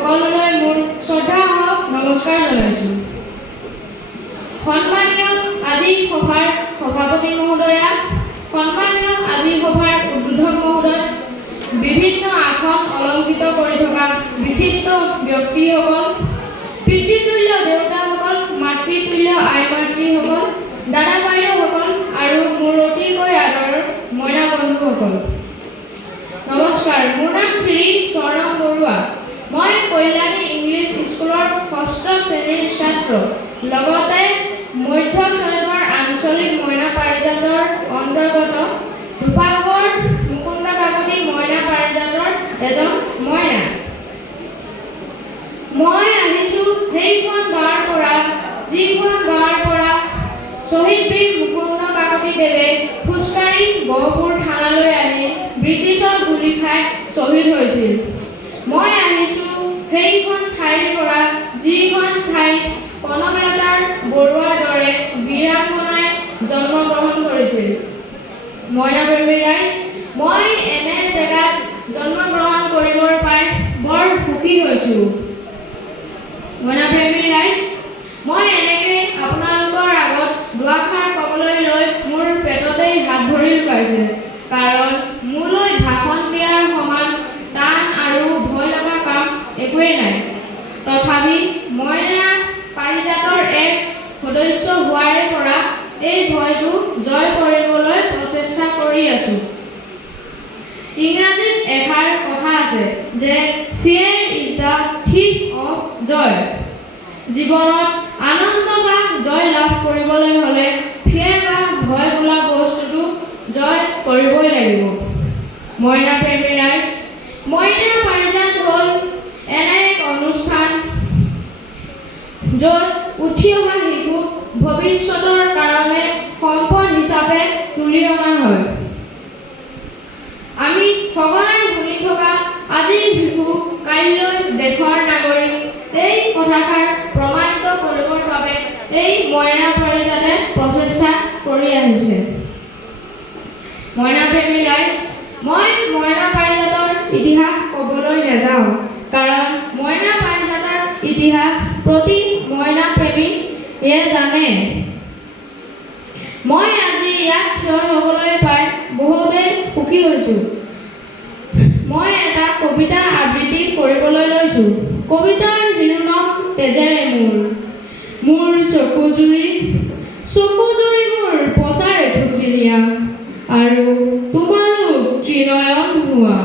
সকলোলৈ মোৰ শ্ৰদ্ধাসহ নমস্কাৰ জনাইছোঁ। সন্মানীয় আজি সভাৰ সভাপতি মহোদয়া, সন্মানীয় আজি সভাৰ উদ্বোধক মহোদয়, বিভিন্ন আসন অলংকৃত কৰি থকা বিশিষ্ট ব্যক্তিসকল, পিতৃতুল্য দেউতাসকল, মাতৃতুল্য আই মাতৃসকল, দাদা বাইদেউসকল আৰু মোৰ অতিকৈ আদৰৰ মইনা বন্ধুসকল, নমস্কাৰ। মোৰ নাম শ্ৰী স্বৰ্ণ বৰুৱা। মই কল্যাণী ইংলিছ স্কুলৰ ৬ষ্ঠ শ্ৰেণীৰ ছাত্ৰ, লগতে মধ্য ছয়মাৰ আঞ্চলিক মইনা পাৰিজাতৰ অন্তৰ্গত দুপাগৰ মুকুন্দ কাকতি মইনা পাৰিজাতৰ এজন মইনা। মই আহিছোঁ সেইখন গাঁৱৰ পৰা, যিখন গাঁৱৰ পৰা শ্বহীদ বীৰ মুকুন্দ কাকতি দেৱে খোজকাঢ়ি গহপুৰ থানালৈ আহি ব্ৰিটিছৰ গুলী খাই শ্বহীদ হৈছিল। মই আহিছোঁ সেইখন ঠাইৰ পৰা, যিখন ঠাইত কনকলতা বৰুৱাৰ দৰে বীৰাংগনাই জন্মগ্ৰহণ কৰিছিল। মইনাপ্ৰেমী ৰাইজ, মই এনে জেগাত জন্মগ্ৰহণ কৰিবৰ পাই বৰ সুখী হৈছোঁ। মইনাপ্ৰেমী ৰাইজ, মই এনেকৈ আপোনালোকৰ আগত দুআষাৰ ক'বলৈ লৈ মোৰ পেটতেই হাত ভৰি লুকাইছে, কাৰণ মোলৈ ভাষণ দিয়াৰ সমান টান আৰু ভয় লগা কাম একোৱেই নাই। তথাপি মইনা পাৰিজাতৰ এক সদস্য হোৱাৰে পৰা এই ভয়টো জয় কৰিবলৈ প্ৰচেষ্টা কৰি আছোঁ। ইংৰাজীত এষাৰ কথা আছে যে ফিয়াৰ is the thief of joy. জীৱনত আনন্দ বা জয় লাভ কৰিবলৈ হ'লে ফিয়াৰ বা ভয় বোলা বস্তুটো জয় কৰিবই লাগিব। মইনাপ্ৰেমী ৰাইজ, মইনা পাৰিজাত হ'ল এনে এক অনুষ্ঠান য'ত উঠি অহা শিশুক ভৱিষ্যতৰ কাৰণে সম্পদ হিচাপে তুলি অনা হয়। আমি সঘনাই শুনি থকা আজিৰ শিশু কাইলৈ দেশৰ নাগৰিক, এই কথাষাৰ প্ৰমাণিত কৰিবৰ বাবে এই মইনা পাৰিজাতে প্ৰচেষ্টা কৰি আহিছে। মইনাপ্ৰেমী ৰাইজ, মই মইনা পাৰিজাতৰ ইতিহাস ক'বলৈ নাযাওঁ, কাৰণ মইনা পাৰিজাতৰ ইতিহাস প্ৰতি মইনা প্ৰেমীয়ে জানে। মই আজি ইয়াত থিয় হ'বলৈ পাই বহুতেই সুখী হৈছোঁ। মই এটা কবিতা আবৃত্তি কৰিবলৈ লৈছোঁ। কবিতাৰ শিৰোনাম তেজেৰে মোৰ। মোৰ চকুজুৰি মোৰ পচাৰে খুচি নিয়া, আৰু তোমালোক ত্ৰিনয়ন হোৱা।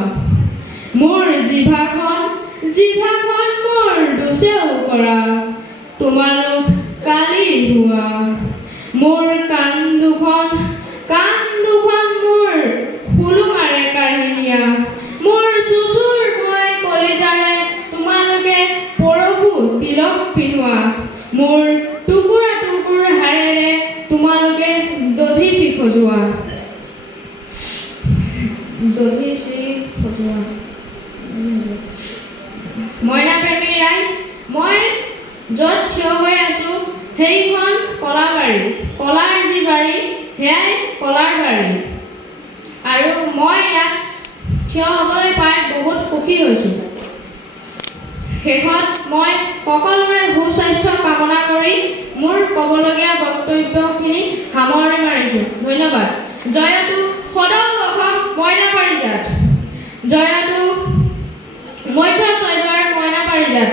মোৰ জিভাখন মোৰ দুচেও কৰা, তোমালোক কালি হোৱা। মোৰ কাণ দুখন মোৰ হুলুঙাৰে কাঢ়ি নিয়া। মোৰ চুচুৰ মই কলিজাৰে তোমালোকে পৰশু তিলক পিন্ধোৱা। মোৰ টুকুৰা হাড়েৰে তোমালোকে দধি সজোৱা। মইনাপ্ৰেমী ৰাইজ, মই য'ত থিয় হৈ আছোঁ সেইখন কলাবাৰী, কলাৰ যি বাৰী সেয়াই কলাৰ বাৰী, আৰু মই ইয়াত থিয় হ'বলৈ পাই বহুত সুখী হৈছোঁ। শেষত মই সকলোৰে সুস্বাস্থ্য কামনা কৰি মোৰ ক'বলগীয়া বক্তব্যখিনি সামৰণি মাৰিছোঁ। ধন্যবাদ। জয়তু সদৌ অসম মইনা পাৰিজাত, জয়তু মধ্য ছয়মাৰ মইনা পাৰিজাত।